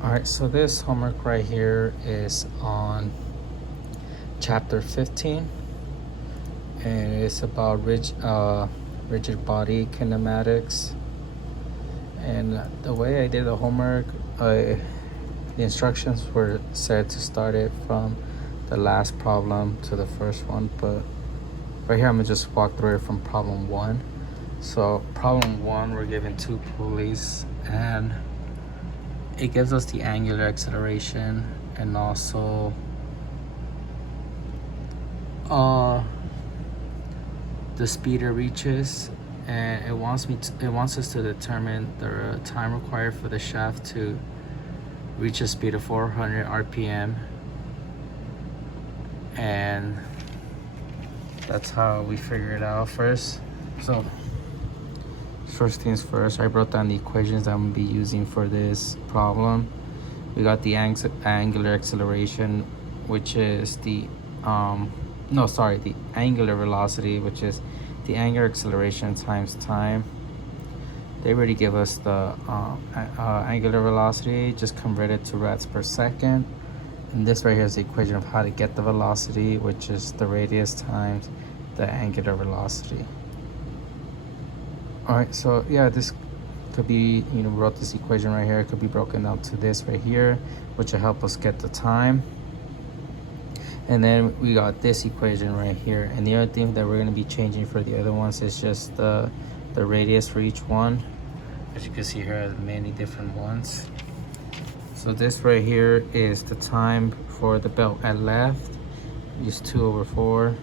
All right, so this homework right here is on chapter 15, and it's about rigid body kinematics. And the way I did the homework, the instructions were said to start it from the last problem to the first one, but right here I'm gonna just walk through it from problem one. So problem one, we're given two pulleys, and it gives us the angular acceleration and also the speed it reaches, and it wants us to determine the time required for the shaft to reach a speed of 400 RPM, and that's how we figure it out first. So first things first, I wrote down the equations that I'm gonna be using for this problem. We got the angular acceleration, which is the angular velocity, which is the angular acceleration times time. They already give us the angular velocity, just convert it to rads per second. And this right here is the equation of how to get the velocity, which is the radius times the angular velocity. All right, so yeah, this could be, wrote this equation right here. It could be broken down to this right here, which will help us get the time. And then we got this equation right here. And the other thing that we're gonna be changing for the other ones is just the radius for each one. As you can see here, there's many different ones. So this right here is the time for the belt at left, is 2/4.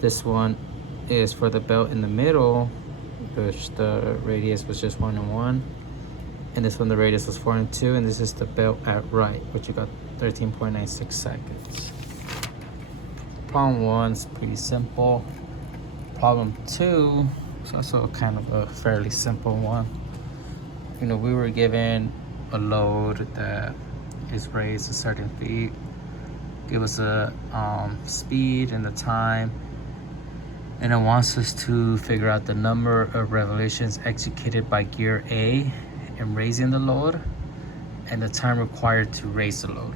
This one is for the belt in the middle, which the radius was just 1 and 1. And this one, the radius was 4 and 2. And this is the belt at right, which you got 13.96 seconds. Problem one is pretty simple. Problem two is also kind of a fairly simple one. We were given a load that is raised a certain feet, give us a speed and the time, and it wants us to figure out the number of revolutions executed by gear A in raising the load and the time required to raise the load.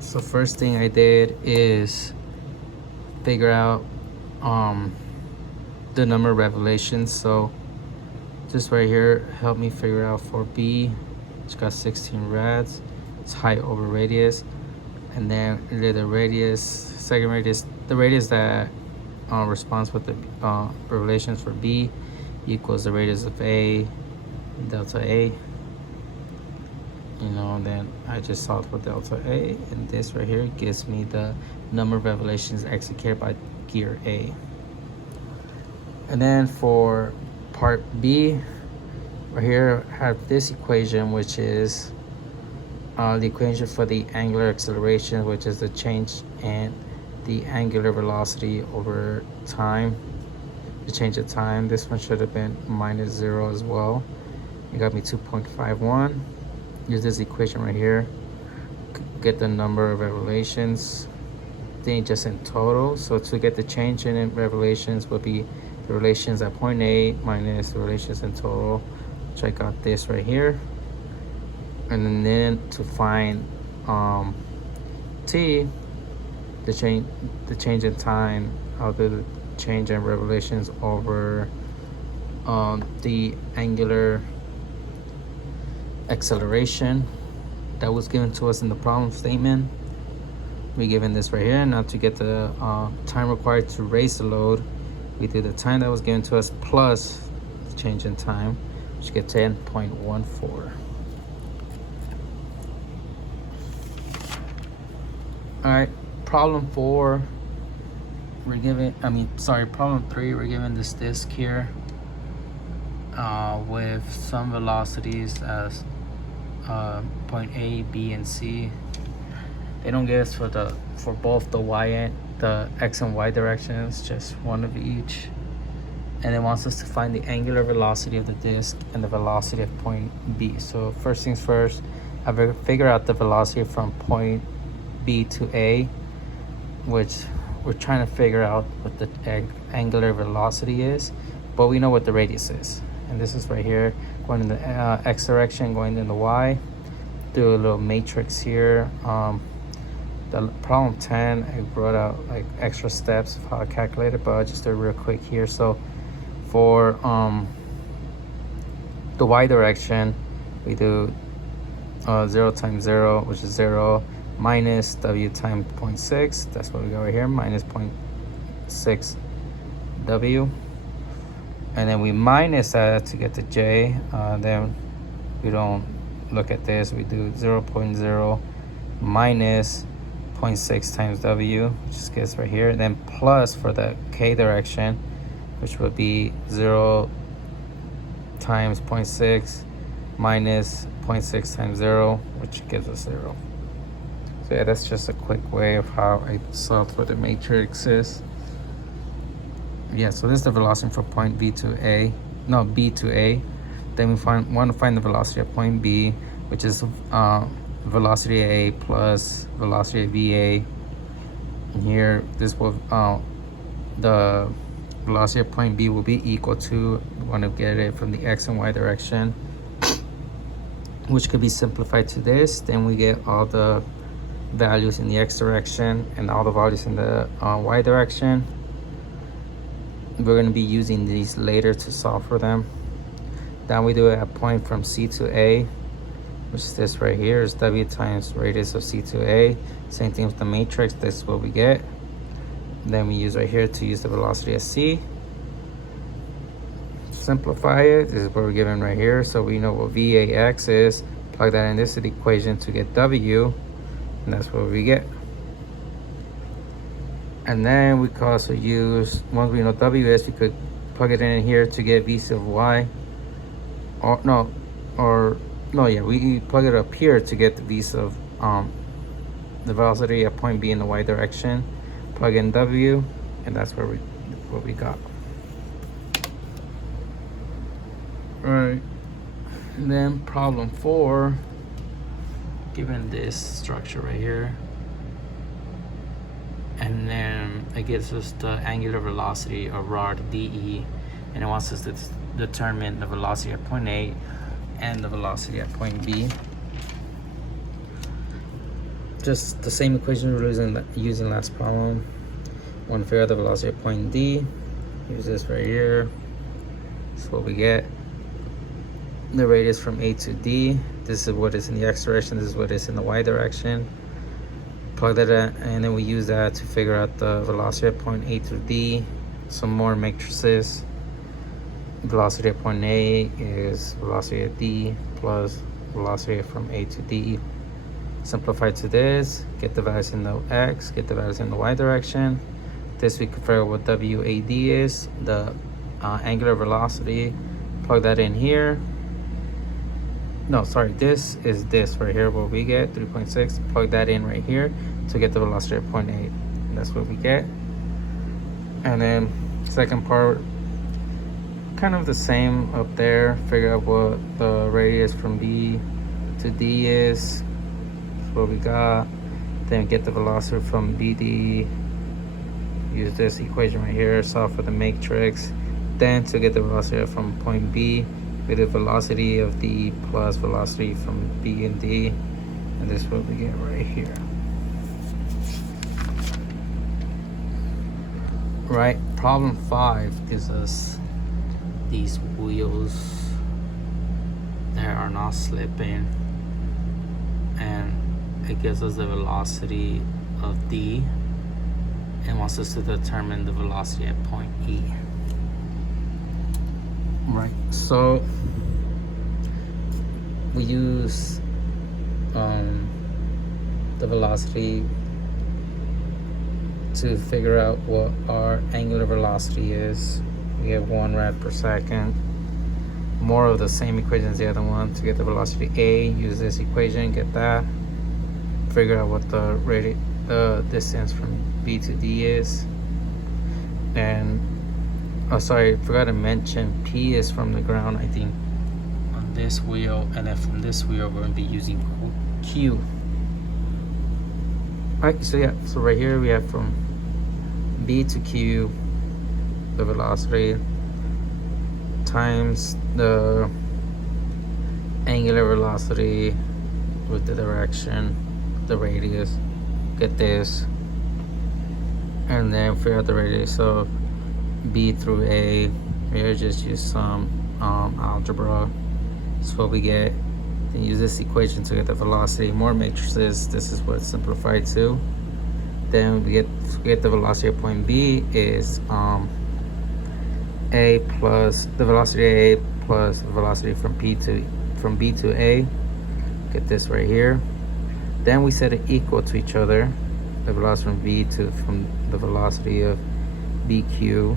So first thing I did is figure out the number of revolutions. So this right here helped me figure out for B, it's got 16 rads, it's height over radius, and then the radius, second radius, the radius that responds with the revolutions for B equals the radius of A, delta A. Then I just solved for delta A, and this right here gives me the number of revolutions executed by gear A. And then for part B, right here I have this equation, which is the equation for the angular acceleration, which is the change in the angular velocity over time, the change of time. This one should have been -0 as well. It got me 2.51. Use this equation right here, get the number of revolutions, then just in total. So to get the change in revolutions would be the relations at point A minus the relations in total, which I got this right here. And then to find T, the change in time, I'll do the change in revolutions over the angular acceleration that was given to us in the problem statement. We given this right here. Now to get the time required to raise the load, we do the time that was given to us plus the change in time, which get 10.14. All right, problem four, problem three, we're given this disc here with some velocities as point A, B, and C. They don't give us for both the X and Y directions, just one of each. And it wants us to find the angular velocity of the disc and the velocity of point B. So first things first, I figure out the velocity from point B to A, which we're trying to figure out what the angular velocity is, but we know what the radius is. And this is right here, going in the X direction, going in the Y. do a little matrix here. The problem 10, I brought out like extra steps of how I calculate it, but I'll just do it real quick here. So for the y direction, we do 0 times 0, which is 0, minus w times 0.6. That's what we got right here, minus 0.6 w. And then we minus that to get to j. Then we don't look at this. We do 0.0 minus 0.6 times w, which just gets right here. Then plus for the k direction, which would be 0 times 0.6 minus 0.6 times 0, which gives us 0. So yeah, that's just a quick way of how I solved for the matrices. Yeah, so this is the velocity from point B to A, no, B to A. Then we want to find the velocity at point B, which is velocity A plus velocity of VA. And here, this will the velocity at point B will be equal to, we want to get it from the x and y direction, which could be simplified to this. Then we get all the values in the x direction and all the values in the y direction. We're going to be using these later to solve for them. Then we do it at point from C to A, which is this right here, is w times radius of C to A. Same thing with the matrix, this is what we get. Then we use right here to use the velocity at C. Simplify it, this is what we're given right here. So we know what VAX is, plug that in this equation to get W, and that's what we get. And then we could also use, once we know W is, we could plug it in here to get V sub Y. We plug it up here to get the V sub, the velocity at point B in the Y direction. Plug in W, and that's what we got. All right, and then problem 4, given this structure right here, and then it gives us the angular velocity of rod DE, and it wants us to determine the velocity at point A and the velocity at point B. Just the same equation we were using last problem. Want to figure out the velocity at point D. Use this right here. That's what we get. The radius from A to D. This is what is in the x direction. This is what is in the y direction. Plug that in, and then we use that to figure out the velocity at point A through D. Some more matrices. Velocity at point A is velocity at D plus velocity from A to D. Simplify to this, get the values in the x, get the values in the y direction. This we can figure out what WAD is, the angular velocity. Plug that in here. No, sorry, this is this right here, what we get, 3.6. Plug that in right here to get the velocity at point A. That's what we get. And then second part, kind of the same up there. Figure out what the radius from B to D is. That's what we got. Then get the velocity from BD. Use this equation right here, solve for the matrix. Then to get the velocity from point B, we do velocity of D plus velocity from B and D. And this is what we get right here. Right, problem 5 gives us these wheels that are not slipping, and it gives us the velocity of D and wants us to determine the velocity at point E. Right, so we use the velocity to figure out what our angular velocity is. We get 1 rad per second. More of the same equation as the other one. To get the velocity A, use this equation, get that. Figure out what the distance from B to D is. And, oh sorry, forgot to mention, P is from the ground, I think, on this wheel. And then from this wheel, we're going to be using Q. Alright, so yeah, so right here we have from B to Q, the velocity times the angular velocity with the direction, the radius, get this, and then figure out the radius of B through A. Here, just use some algebra. That's what we get. Then use this equation to get the velocity. More matrices, this is what it's simplified to. Then we get the velocity at point B is A plus the velocity of A plus the velocity from B to A. Get this right here. Then we set it equal to each other. The velocity from the velocity of BQ,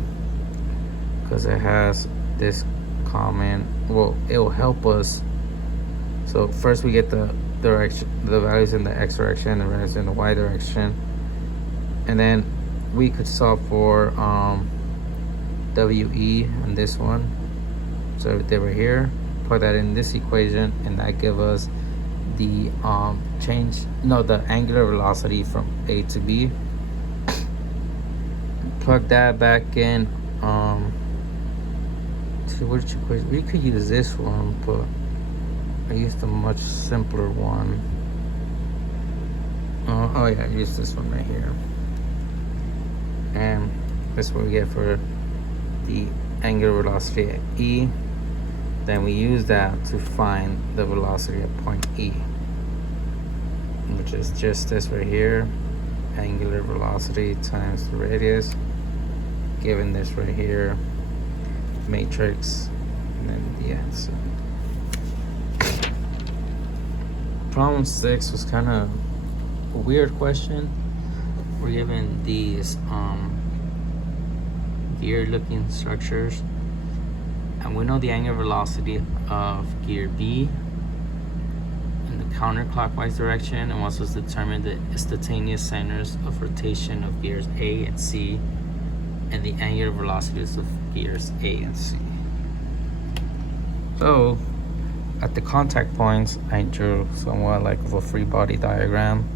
because it has this common. Well, it will help us. So first we get the direction, the values in the x direction, the values in the y direction, and then we could solve for WE in this one. So they were here. Put that in this equation, and that give us the the angular velocity from A to B. Plug that back in. See, which equation? We could use this one, but I used a much simpler one. Oh yeah, I used this one right here. And that's what we get for the angular velocity at E. Then we use that to find the velocity at point E, which is just this right here, angular velocity times the radius, given this right here, matrix, and then the answer. Problem 6 was kind of a weird question. We're given these gear looking structures, and we know the angular velocity of gear B in the counterclockwise direction, and wants us to determine the instantaneous centers of rotation of gears A and C and the angular velocities of gears A and C. So at the contact points, I drew somewhat like of a free body diagram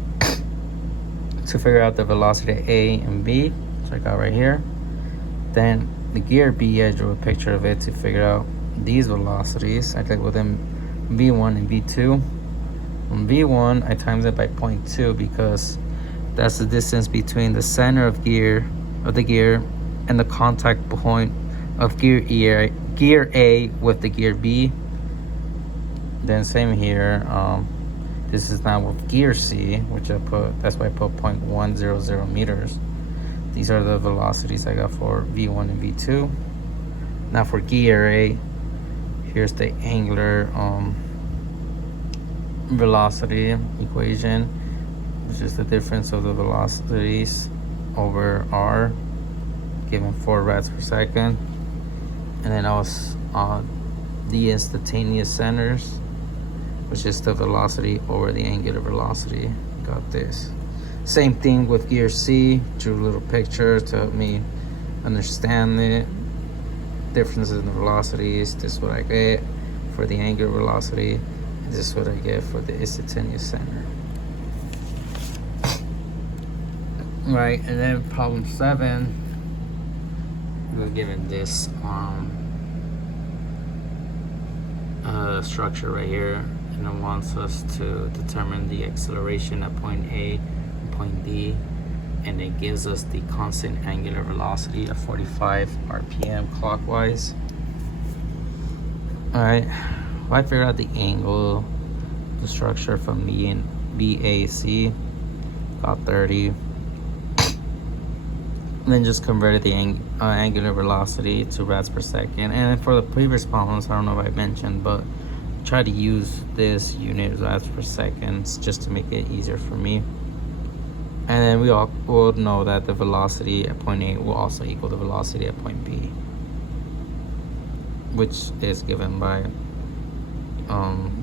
to figure out the velocity of A and B. So I got right here. Then the gear B, I drew a picture of it to figure out these velocities. I click within V1 and V2. On V1, I times it by 0.2 because that's the distance between the center of the gear and the contact point of gear A with the gear B. Then same here. This is now with gear C, which that's why I put 0.100 meters. These are the velocities I got for V1 and V2. Now for gear A, here's the angular velocity equation, which is the difference of the velocities over R, given 4 rads per second. And then also the instantaneous centers, which is the velocity over the angular velocity. Got this. Same thing with gear C. Drew a little picture to help me understand the differences in the velocities. This is what I get for the angular velocity, and this is what I get for the instantaneous center. Right, and then problem 7, we're given this structure right here, and it wants us to determine the acceleration at point A and point B, and it gives us the constant angular velocity of 45 RPM clockwise. Alright, if I figure out the angle, the structure from BAC, got 30. Then just converted the angular velocity to rads per second. And for the previous problems, I don't know if I mentioned, but try to use this unit rads per second just to make it easier for me. And then we all will know that the velocity at point A will also equal the velocity at point B, which is given by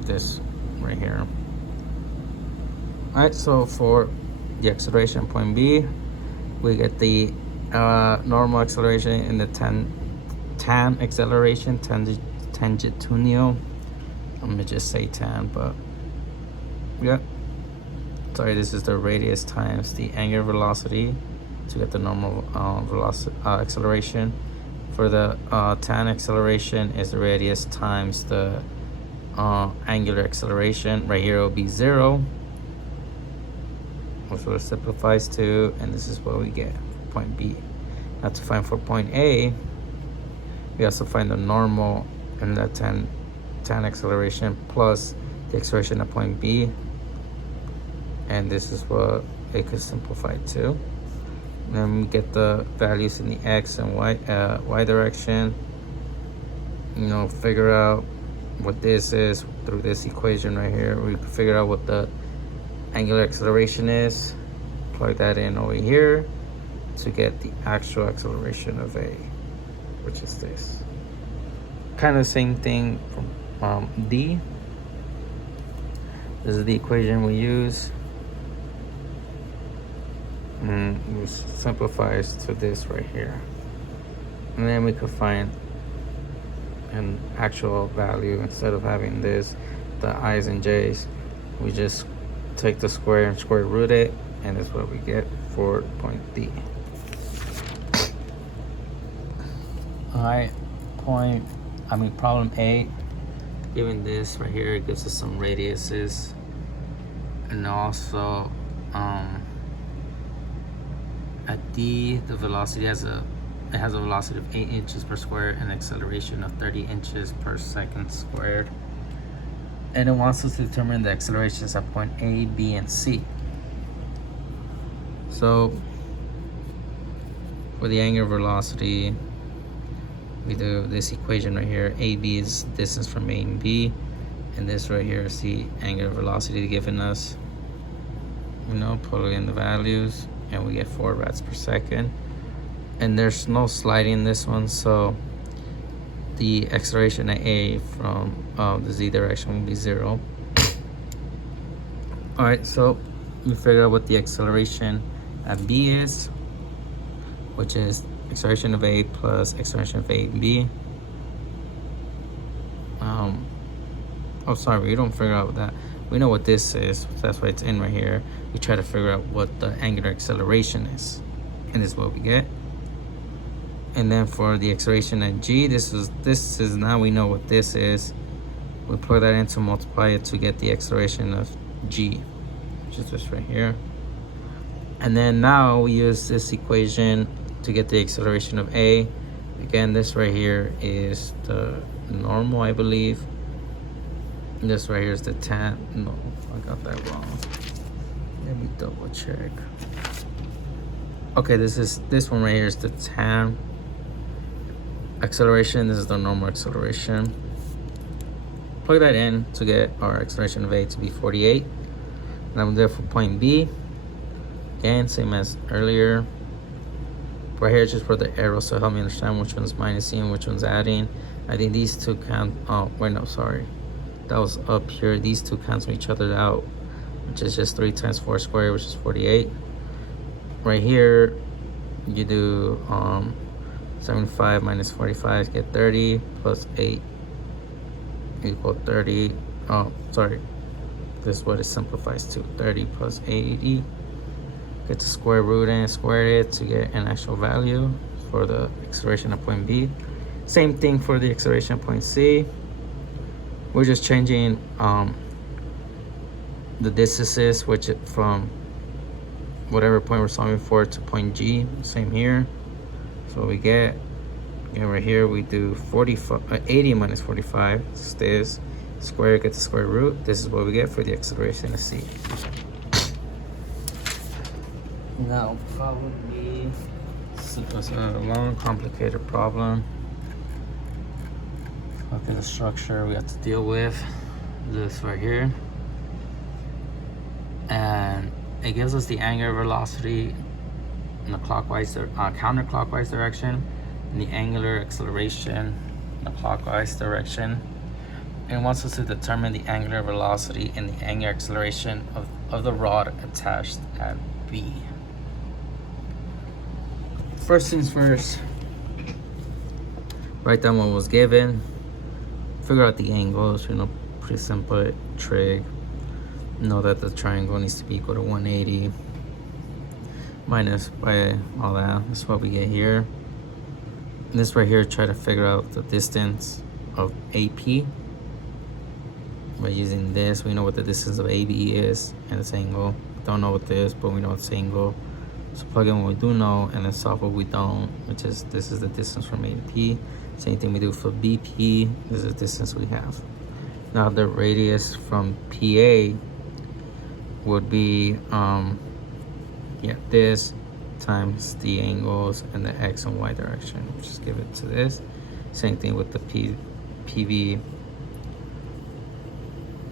this right here. Alright, so for the acceleration at point B, we get the normal acceleration in the tan acceleration, tangential. I'm gonna just say tan, but yeah. Sorry, this is the radius times the angular velocity to get the normal velocity acceleration. For the tan acceleration is the radius times the angular acceleration. Right here it will be 0, which will simplifies to, and this is what we get, point B. Now to find for point A, we also find the normal and the tan acceleration plus the acceleration at point B, and this is what it could simplify to. And then we get the values in the x and y direction. You know, figure out what this is through this equation right here. We can figure out what the angular acceleration is, plug that in over here to get the actual acceleration of A, which is this. Kind of the same thing from D. This is the equation we use. And it simplifies to this right here. And then we could find an actual value. Instead of having this, the i's and j's, we just take the square and square root it, and that's what we get for point D. Alright, problem A, given this right here, it gives us some radiuses, and also at D, the velocity has a velocity of 8 inches per square and acceleration of 30 inches per second squared. And it wants us to determine the accelerations at point A, B, and C. So for the angular velocity, we do this equation right here. AB is distance from A and B, and this right here is the angular velocity given us. You know, put in the values, and we get 4 rads per second. And there's no sliding in this one, so the acceleration at A from the z direction will be 0. Alright, so we figure out what the acceleration at B is, which is acceleration of A plus acceleration of A and B. Oh, sorry, we don't figure out that. We know what this is, so that's why it's in right here. We try to figure out what the angular acceleration is, and this is what we get. And then for the acceleration at G, this is now we know what this is. We plug that in to multiply it to get the acceleration of G, which is this right here. And then now we use this equation to get the acceleration of A. Again, this right here is the normal, I believe. And this right here is the tan. No, I got that wrong. Let me double check. Okay, this one right here is the tan acceleration. This is the normal acceleration. Plug that in to get our acceleration of A to be 48. And I'm there for point B. Again, same as earlier. Right here, just for the arrows to help me understand which one's minusing and which one's adding. I think these two count. Oh, wait, no, sorry. That was up here. These two cancel each other out, which is just 3 times 4 squared, which is 48. Right here, you do 75 minus 45, get 30, plus 8 equal 30. Oh, sorry. This is what it simplifies to. 30 plus 80. Get the square root and square it to get an actual value for the acceleration at point B. Same thing for the acceleration at point C. We're just changing the distances, which from whatever point we're solving for to point G. Same here. So we get, and right here we do 80 minus 45. It's this square, get the square root. This is what we get for the acceleration of C. Now problem B. It's a long, complicated problem. Look at the structure we have to deal with. This right here, and it gives us the angular velocity in the counterclockwise direction, and the angular acceleration in the clockwise direction. And it wants us to determine the angular velocity and the angular acceleration of the rod attached at B. First things first, write down what was given, figure out the angles, pretty simple trig. Know that the triangle needs to be equal to 180 minus by all that. That's what we get here. And this right here, try to figure out the distance of AP. by using this. We know what the distance of AB is and its angle. Don't know what this, but we know its angle. So plug in what we do know and then solve what we don't, which is this is the distance from A to P. Same thing we do for BP. This is the distance we have. Now the radius from PA would be this times the angles in the X and Y direction. Just give it to this. Same thing with the PV.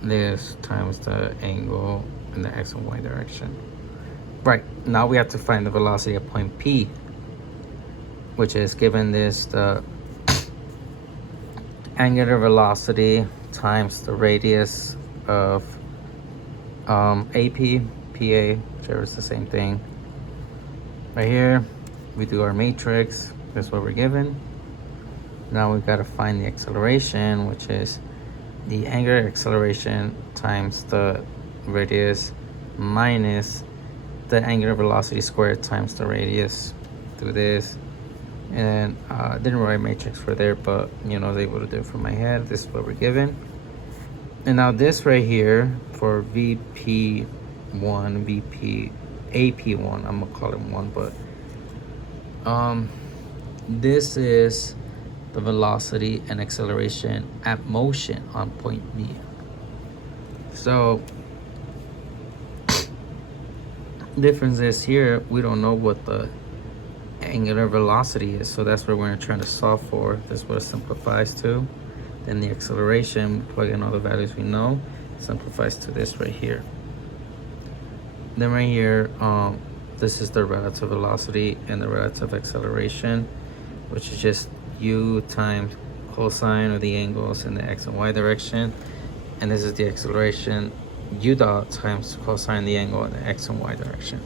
This times the angle in the X and Y direction. Right, now we have to find the velocity at point P, which is given this the angular velocity times the radius of AP, PA, whichever is the same thing. Right here, we do our matrix. That's what we're given. Now we've got to find the acceleration, which is the angular acceleration times the radius minus the angular velocity squared times the radius. Do this. And I didn't write matrix for there, but I was able to do it from my head. This is what we're given. And now this right here for VP1, AP1, I'm gonna call it 1, but this is the velocity and acceleration at motion on point B. So difference is here, we don't know what the angular velocity is, so that's what we're going to try to solve for. This is what it simplifies to. Then the acceleration, plug in all the values we know, simplifies to this right here. Then right here, this is the relative velocity and the relative acceleration, which is just u times cosine of the angles in the X and Y direction. And this is the acceleration, u dot times cosine the angle in the X and Y direction.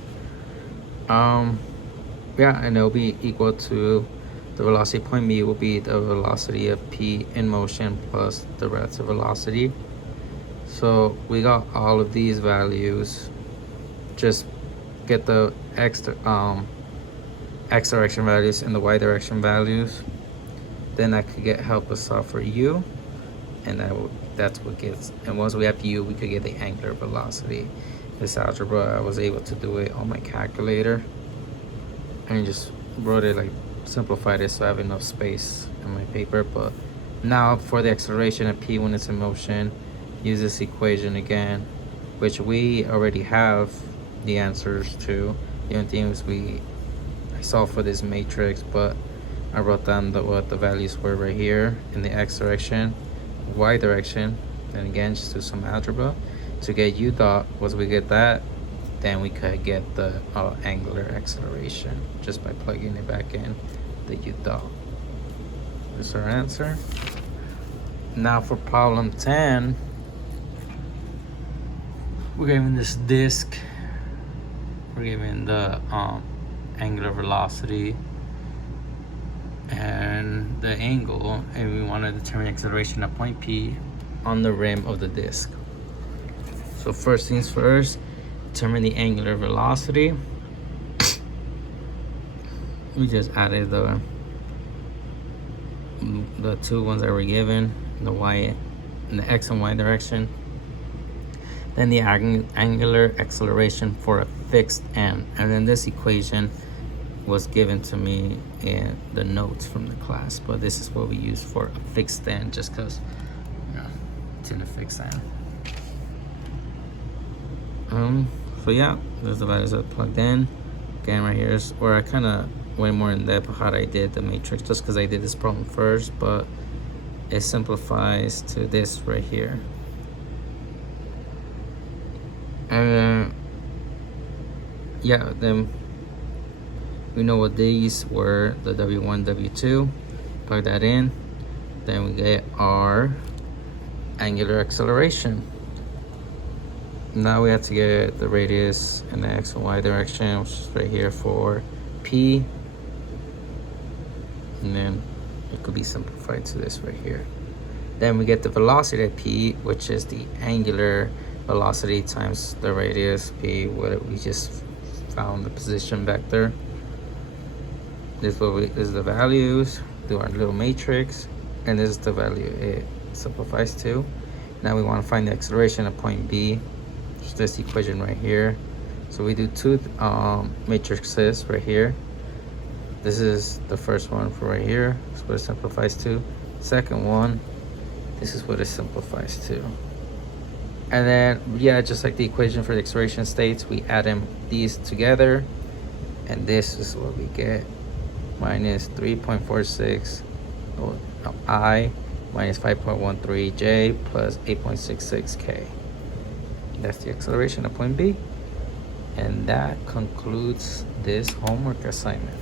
Yeah, and it'll be equal to the velocity point B will be the velocity of P in motion plus the relative velocity. So we got all of these values. Just get the X direction values and the Y direction values. Then that could help us solve for U, and that's what gets. And once we have U, we could get the angular velocity. This algebra, I was able to do it on my calculator, and just wrote it like simplified it so I have enough space in my paper. But now for the acceleration at P when it's in motion, use this equation again, which we already have the answers to. The only thing is I solved for this matrix, but I wrote down what the values were right here in the X direction, Y direction, and again just do some algebra to get U dot. Once we get that, then we could get the angular acceleration just by plugging it back in the U dot. This is our answer. Now for problem 10, we're given this disk. We're given the angular velocity and the angle, and we want to determine acceleration at point P on the rim of the disk. So first things first, determine the angular velocity. We just added the two ones that were given, the Y in the X and Y direction. Then the angular acceleration for a fixed end, and then this equation was given to me in the notes from the class, but this is what we use for a fixed end, just because it's in a fixed end. So yeah, there's the values that I plugged in. Again, right here is where I kind of went more in depth how I did the matrix, just because I did this problem first, but it simplifies to this right here. And yeah, then we know what these were, the W1, W2, plug that in, then we get our angular acceleration. Now we have to get the radius in the X and Y direction, which is right here for P, and then it could be simplified to this right here. Then we get the velocity at P, which is the angular velocity times the radius P, what we just found the position vector. This is the values, do our little matrix, and this is the value it simplifies to. Now we want to find the acceleration at point B. It's this equation right here. So we do two matrices right here. This is the first one for right here. That's what it simplifies to. Second one, this is what it simplifies to. And then, yeah, just like the equation for the acceleration states, we add them these together. And this is what we get. Minus 3.46 I minus 5.13 J plus 8.66 K. That's the acceleration at point B. And that concludes this homework assignment.